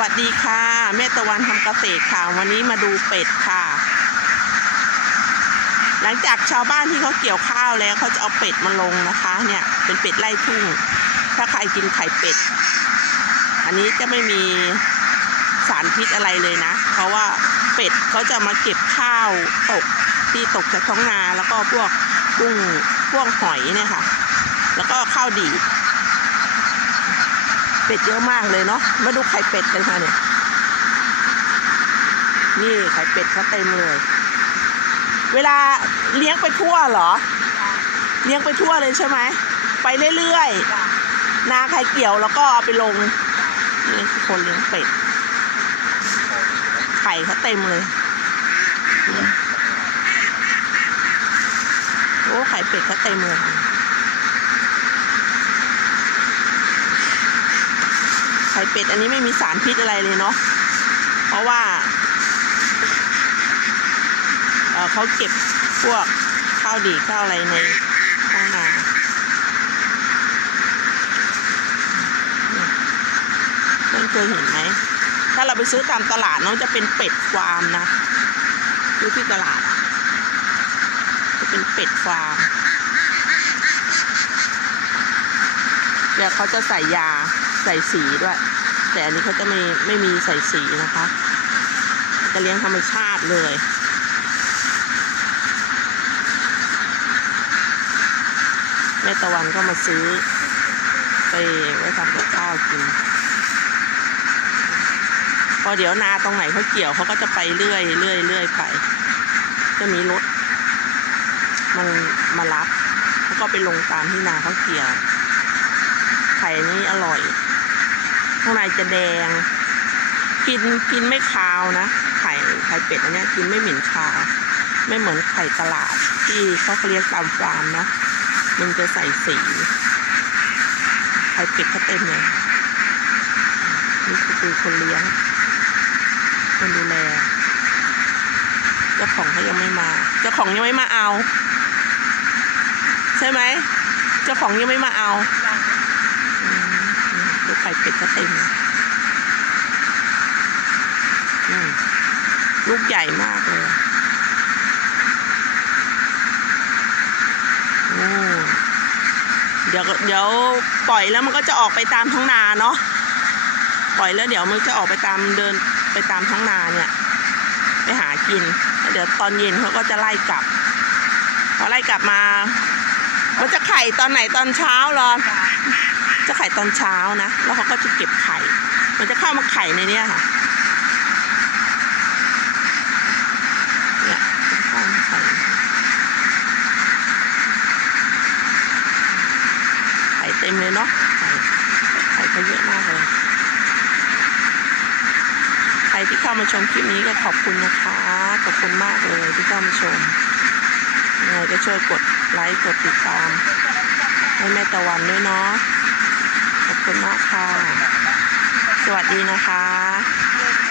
วัสดีค่ะแม่ตะวันทำเกษตรค่ะ วันนี้มาดูเป็ดค่ะ หลังจากชาวบ้านที่เขาเกี่ยวข้าวแล้วเขาจะเอาเป็ดมาลงนะคะ เนี่ย เป็นเป็ดไล่ทุ่ง ถ้าใครกินไข่เป็ด อันนี้จะไม่มีสารพิษอะไรเลยนะ เพราะว่าเป็ดเขาจะมาเก็บข้าวตกที่ตกจากท้องนาแล้วก็พวกกุ้งพวกหอยเนี่ยค่ะ แล้วก็ข้าวดี เป็ดเยอะมากเลยเนาะ มาดูไข่เป็ดกันค่ะเนี่ยนี่ไข่เป็ดเขาเต็มเลย เวลาเลี้ยงไปทั่วเหรอ เลี้ยงไปทั่วเลยใช่ไหม ไปเรื่อยๆ นาใครเกี่ยวแล้วก็เอาไปลง นี่คือคนเลี้ยงเป็ด ไข่เขาเต็มเลย โอ้ไข่เป็ดเขาเต็มเลยค่ะ ไข่เป็ดอันนี้ไม่มีสารพิษอะไรเลยเนาะเพราะว่าเเขาเก็บพวกข้าวดีข้าวอะไรในท้องนาเพื่อนเคยเห็นไหมถ้าเราไปซื้อตามตลาดเนาะจะเป็นเป็ดฟาร์มนะซื้อที่ตลาดจะเป็นเป็ดฟาร์มเดี๋ยวเขาจะใส่ยาใส่สีด้วย แต่อันนี้เขาจะไม่ไม่มีใส่สีนะคะ จะเลี้ยงธรรมชาติเลยแม่ตะวันก็มาซื้อ ไปไว้ทำกับข้าวกิน พอเดี๋ยวนาตรงไหนเขาเกี่ยวเขาก็จะไปเรื่อยเรื่อยเรื่อยไป จะมีรถมันมารับแล้วก็ไปลงตามที่นาเขาเกี่ยวไข่นี้อร่อย ข้างในจะแดง กินกินไม่คาวนะ ไข่ไข่เป็ดอันนี้กินไม่เหม็นคาว ไม่เหมือนไข่ตลาด ที่เขาเลี้ยงตามฟาร์มนะมันจะใส่สีไข่เป็ดเขาเต็มเลยนี่คือคนเลี้ยง คนดูแล เจ้าของเขายังไม่มา เจ้าของยังไม่มาเอา ใช่ไหม เจ้าของยังไม่มาเอา ไข่เป็ดเขาเต็มลูกใหญ่มากเลยโอ้เดี๋ยวก็เดี๋ยวปล่อยแล้วมันก็จะออกไปตามท้องนาเนาะ ปล่อยแล้วเดี๋ยวมันจะออกไปตามเดินไปตามท้องนาเนี่ย ไปหากินแล้วเดี๋ยวตอนเย็นเขาก็จะไล่กลับ พอไล่กลับมา มันจะไข่ตอนไหนตอนเช้าหรอ จะไข่ตอนเช้านะ แล้วเขาก็จะเก็บไข่ มันจะเข้ามาไข่ในเนี้ยค่ะเนี่ยเข้ามาไข่ไข่เต็มเลยเนาะไข่ไข่เขาเยอะมากเลยใครที่เข้ามาชมคลิปนี้ก็ขอบคุณนะคะ ขอบคุณมากเลยที่เข้ามาชมยังไงก็ช่วยกดไลค์กดติดตามให้แม่ตะวันด้วยเนาะ ขอบคุณมากค่ะ สวัสดีนะคะ